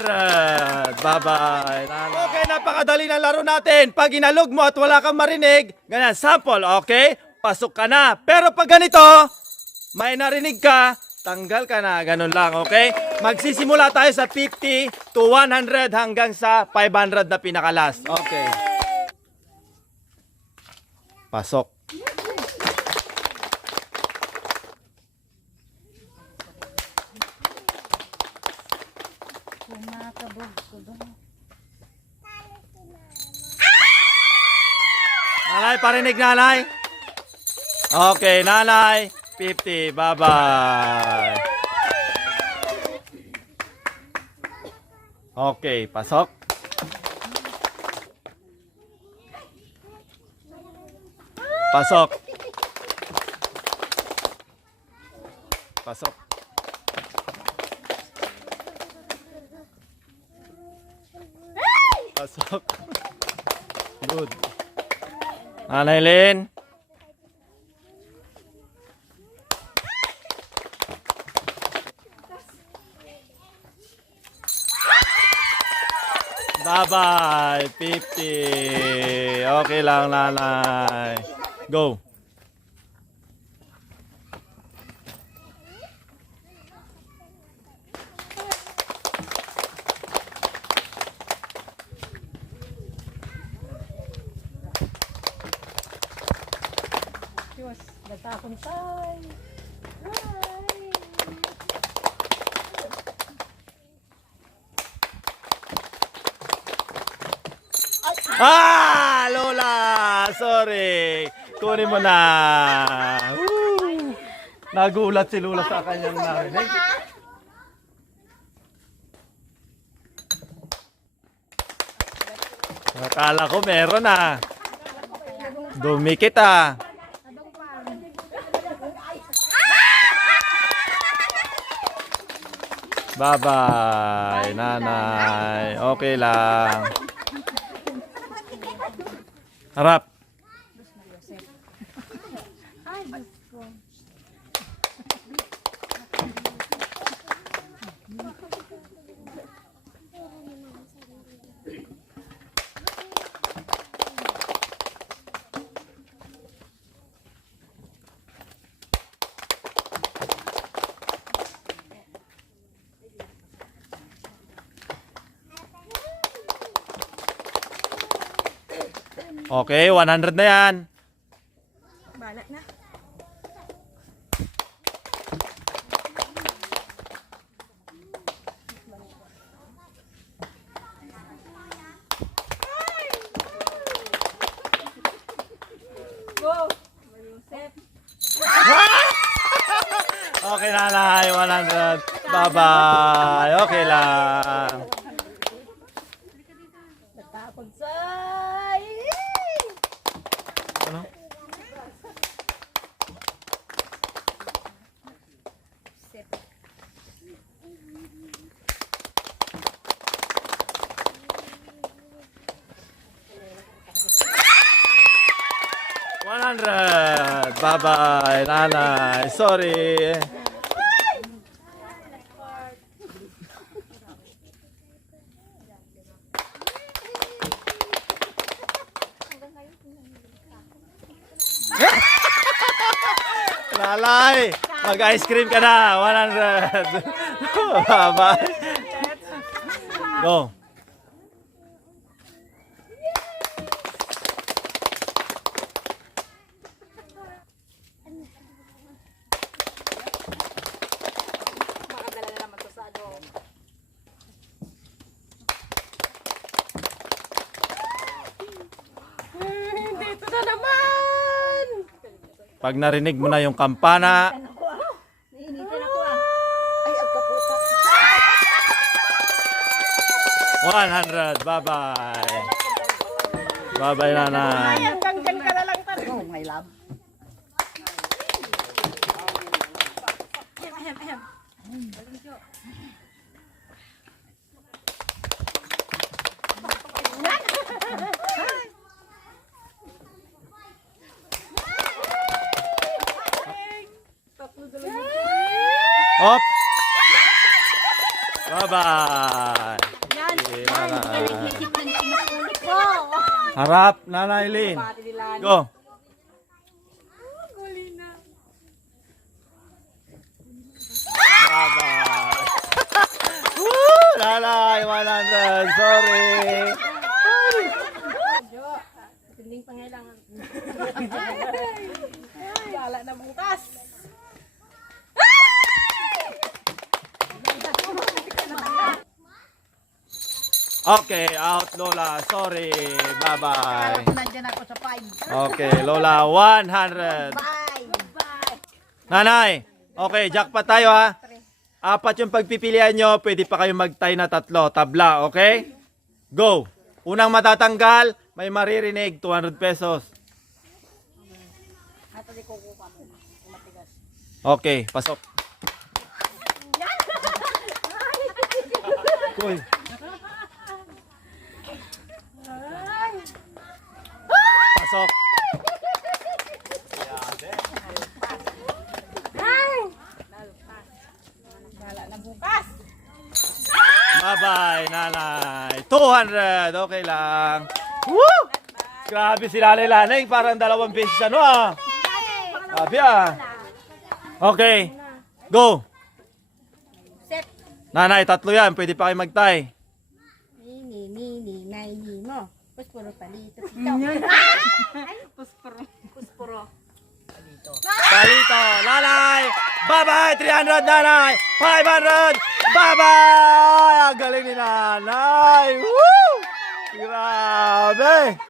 100. Bye-bye. Okay, napakadali ng laro natin. Pag inalog mo at wala kang marinig, ganyan, sample, okay? Pasok ka na. Pero pag ganito, may narinig ka, tanggal ka na. Ganun lang, okay? Magsisimula tayo sa 50 to 100 hanggang sa 500 na pinakalas. Okay. Pasok. Nanay, parinig nanay. Okay, nanay. 50. Bye-bye. Okay, pasok. Pasok. Pasok. Pasok. Good. Nanay Lynn. Bye-bye. 50. Okay lang, nanay. Go. Diyos, natakon tayo. Hi! Ah! Lola! Sorry. Kunin mo na. Nagulat si Lola sa kanyang narinig. Akala ko meron na. Dumikit ah. Bye-bye, nanay. Okay lang. Harap. Okay, 100 na yan. Bala na. Okay, nanay, 100. Bye-bye. Okay lang. Ano? One hundred. Bye-bye, nanay. Sorry. Lalay, mag-ice cream ka na. 100. Bye-bye. Go. Makadala na naman to sa ano. Dito na naman! Pag narinig mo na yung kampana. Ay, agkaputa. 100. Bye-bye. Bye-bye, nanay. Hanggang dyan ka lang tayo. Oh, my love. Op! Bye-bye! Yan, yan. Harap, Nanay Lynn. Go! Bye-bye! Woo! Nanay, 100! Sorry! Okay, out Lola. Sorry. Bye-bye. Nandiyan ako sa 5. Okay, Lola, 100. Bye! Bye! Nanay, okay, jackpot tayo ha. Apat yung pagpipilian nyo, pwede pa kayo magtay na tatlo, tabla, okay? Go! Unang matatanggal, may maririnig, 200 pesos. Okay, pasok. Uy. Pasok. Bye-bye, nanay. 200, okay lang. Woo! Grabe si Nanay Lanay, parang dalawang beses ano ah. Grabe ah. Okay, go. Set. Nanay, tatlo yan, pwede pa kayo magtay. Nini, nini, nay, nino. Puspuro palito. Pito. Ay, puspuro. Puspuro. Palito, nanay! Bye-bye! 300, nanay! 500! Bye-bye! Ang galing ni nanay! Woo! Grabe!